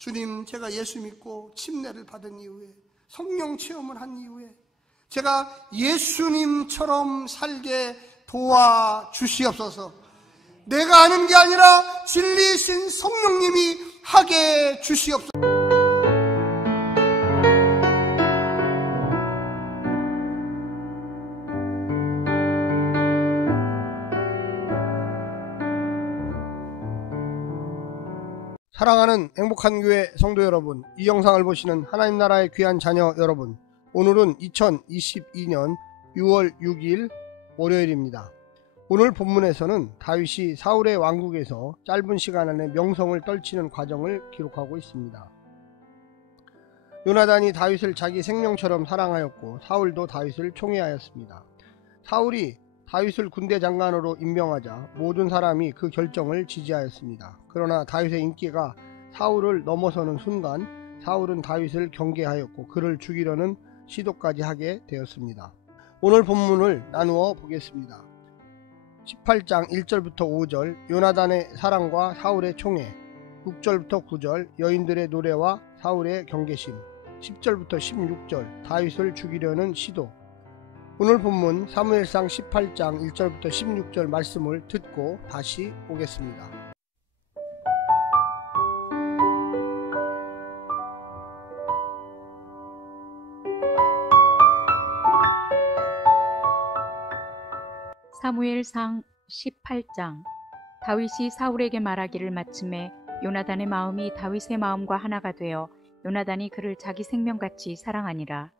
주님, 제가 예수 믿고 침례를 받은 이후에, 성령 체험을 한 이후에 제가 예수님처럼 살게 도와주시옵소서. 내가 하는 게 아니라 진리이신 성령님이 하게 주시옵소서. 사랑하는 행복한 교회 성도 여러분, 이 영상을 보시는 하나님 나라의 귀한 자녀 여러분, 오늘은 2022년 6월 6일 월요일입니다. 오늘 본문에서는 다윗이 사울의 왕국에서 짧은 시간 안에 명성을 떨치는 과정을 기록하고 있습니다. 요나단이 다윗을 자기 생명처럼 사랑하였고 사울도 다윗을 총애하였습니다. 사울이 다윗을 군대 장관으로 임명하자 모든 사람이 그 결정을 지지하였습니다. 그러나 다윗의 인기가 사울을 넘어서는 순간 사울은 다윗을 경계하였고 그를 죽이려는 시도까지 하게 되었습니다. 오늘 본문을 나누어 보겠습니다. 18장 1절부터 5절 요나단의 사랑과 사울의 총애, 6절부터 9절 여인들의 노래와 사울의 경계심, 10절부터 16절 다윗을 죽이려는 시도. 오늘 본문 사무엘상 18장 1절부터 16절 말씀을 듣고 다시 오겠습니다. 사무엘상 18장. 다윗이 사울에게 말하기를 마침에 요나단의 마음이 다윗의 마음과 하나가 되어 요나단이 그를 자기 생명같이 사랑하니라.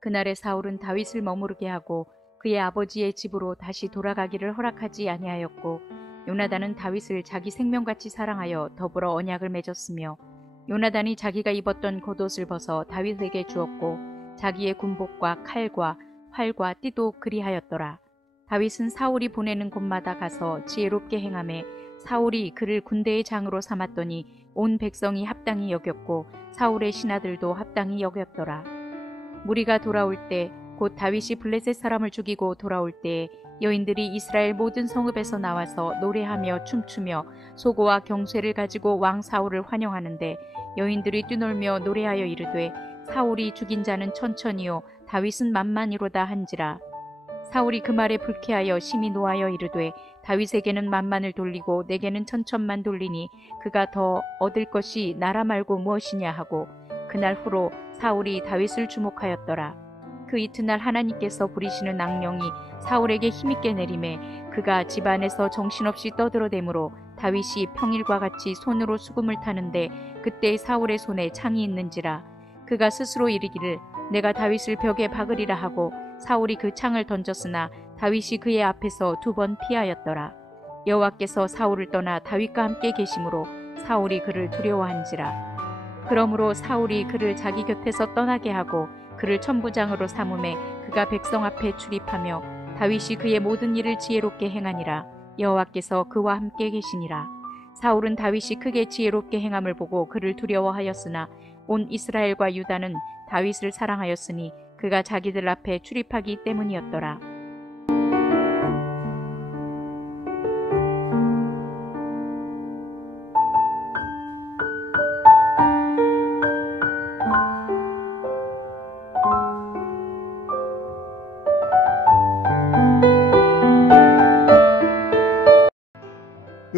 그날에 사울은 다윗을 머무르게 하고 그의 아버지의 집으로 다시 돌아가기를 허락하지 아니하였고 요나단은 다윗을 자기 생명같이 사랑하여 더불어 언약을 맺었으며 요나단이 자기가 입었던 겉옷을 벗어 다윗에게 주었고 자기의 군복과 칼과 활과 띠도 그리하였더라. 다윗은 사울이 보내는 곳마다 가서 지혜롭게 행하매 사울이 그를 군대의 장으로 삼았더니 온 백성이 합당히 여겼고 사울의 신하들도 합당히 여겼더라. 무리가 돌아올 때 곧 다윗이 블레셋 사람을 죽이고 돌아올 때에 여인들이 이스라엘 모든 성읍에서 나와서 노래하며 춤추며 소고와 경쇠를 가지고 왕 사울을 환영하는데 여인들이 뛰놀며 노래하여 이르되 사울이 죽인 자는 천천히요 다윗은 만만이로다 한지라. 사울이 그 말에 불쾌하여 심히 노하여 이르되 다윗에게는 만만을 돌리고 내게는 천천만 돌리니 그가 더 얻을 것이 나라 말고 무엇이냐 하고 그날 후로 사울이 다윗을 주목하였더라. 그 이튿날 하나님께서 부리시는 악령이 사울에게 힘있게 내림에 그가 집안에서 정신없이 떠들어대므로 다윗이 평일과 같이 손으로 수금을 타는데 그때 사울의 손에 창이 있는지라. 그가 스스로 이르기를 내가 다윗을 벽에 박으리라 하고 사울이 그 창을 던졌으나 다윗이 그의 앞에서 2번 피하였더라. 여호와께서 사울을 떠나 다윗과 함께 계심으로 사울이 그를 두려워한지라. 그러므로 사울이 그를 자기 곁에서 떠나게 하고 그를 천부장으로 삼음에 그가 백성 앞에 출입하며 다윗이 그의 모든 일을 지혜롭게 행하니라. 여호와께서 그와 함께 계시니라. 사울은 다윗이 크게 지혜롭게 행함을 보고 그를 두려워하였으나 온 이스라엘과 유다는 다윗을 사랑하였으니 그가 자기들 앞에 출입하기 때문이었더라.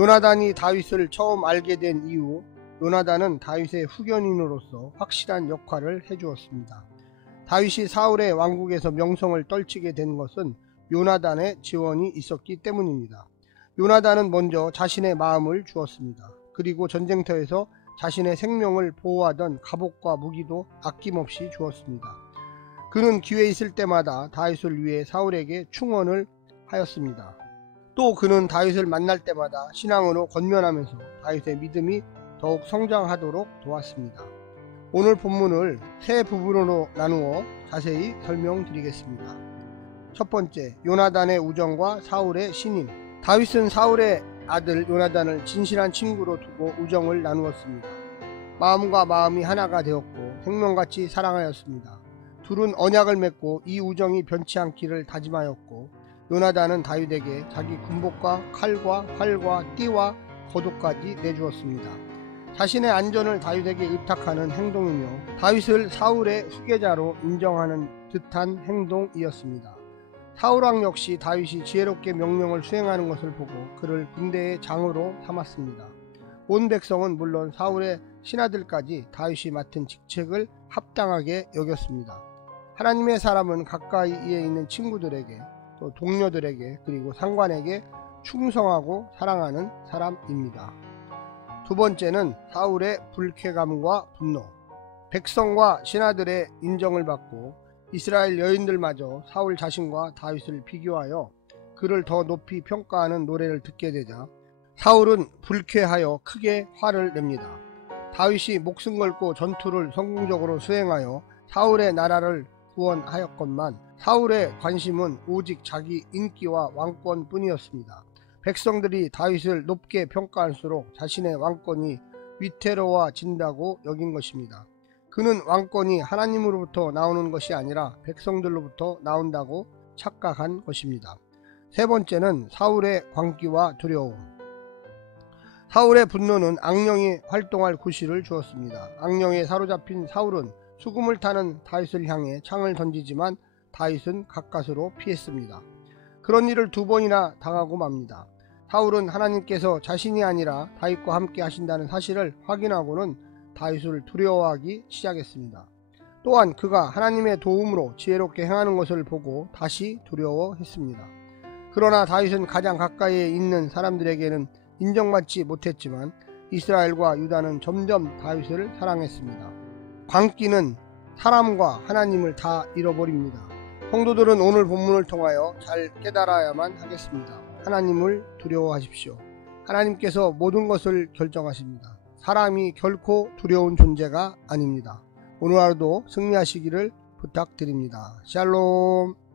요나단이 다윗을 처음 알게 된 이후 요나단은 다윗의 후견인으로서 확실한 역할을 해주었습니다. 다윗이 사울의 왕국에서 명성을 떨치게 된 것은 요나단의 지원이 있었기 때문입니다. 요나단은 먼저 자신의 마음을 주었습니다. 그리고 전쟁터에서 자신의 생명을 보호하던 갑옷과 무기도 아낌없이 주었습니다. 그는 기회 있을 때마다 다윗을 위해 사울에게 충언을 하였습니다. 또 그는 다윗을 만날 때마다 신앙으로 권면하면서 다윗의 믿음이 더욱 성장하도록 도왔습니다. 오늘 본문을 세 부분으로 나누어 자세히 설명드리겠습니다. 첫 번째, 요나단의 우정과 사울의 신임. 다윗은 사울의 아들 요나단을 진실한 친구로 두고 우정을 나누었습니다. 마음과 마음이 하나가 되었고 생명같이 사랑하였습니다. 둘은 언약을 맺고 이 우정이 변치 않기를 다짐하였고 요나단은 다윗에게 자기 군복과 칼과 활과 띠와 겉옷까지 내주었습니다. 자신의 안전을 다윗에게 의탁하는 행동이며 다윗을 사울의 후계자로 인정하는 듯한 행동이었습니다. 사울왕 역시 다윗이 지혜롭게 명령을 수행하는 것을 보고 그를 군대의 장으로 삼았습니다. 온 백성은 물론 사울의 신하들까지 다윗이 맡은 직책을 합당하게 여겼습니다. 하나님의 사람은 가까이에 있는 친구들에게 또 동료들에게 그리고 상관에게 충성하고 사랑하는 사람입니다. 두 번째는 사울의 불쾌감과 분노. 백성과 신하들의 인정을 받고 이스라엘 여인들마저 사울 자신과 다윗을 비교하여 그를 더 높이 평가하는 노래를 듣게 되자 사울은 불쾌하여 크게 화를 냅니다. 다윗이 목숨 걸고 전투를 성공적으로 수행하여 사울의 나라를 구원하였건만 사울의 관심은 오직 자기 인기와 왕권뿐이었습니다. 백성들이 다윗을 높게 평가할수록 자신의 왕권이 위태로워진다고 여긴 것입니다. 그는 왕권이 하나님으로부터 나오는 것이 아니라 백성들로부터 나온다고 착각한 것입니다. 세 번째는 사울의 광기와 두려움. 사울의 분노는 악령이 활동할 구실을 주었습니다. 악령에 사로잡힌 사울은 수금을 타는 다윗을 향해 창을 던지지만 다윗은 가까스로 피했습니다. 그런 일을 두 번이나 당하고 맙니다. 사울은 하나님께서 자신이 아니라 다윗과 함께 하신다는 사실을 확인하고는 다윗을 두려워하기 시작했습니다. 또한 그가 하나님의 도움으로 지혜롭게 행하는 것을 보고 다시 두려워했습니다. 그러나 다윗은 가장 가까이에 있는 사람들에게는 인정받지 못했지만 이스라엘과 유다는 점점 다윗을 사랑했습니다. 광기는 사람과 하나님을 다 잃어버립니다. 성도들은 오늘 본문을 통하여 잘 깨달아야만 하겠습니다. 하나님을 두려워하십시오. 하나님께서 모든 것을 결정하십니다. 사람이 결코 두려운 존재가 아닙니다. 오늘 하루도 승리하시기를 부탁드립니다. 샬롬.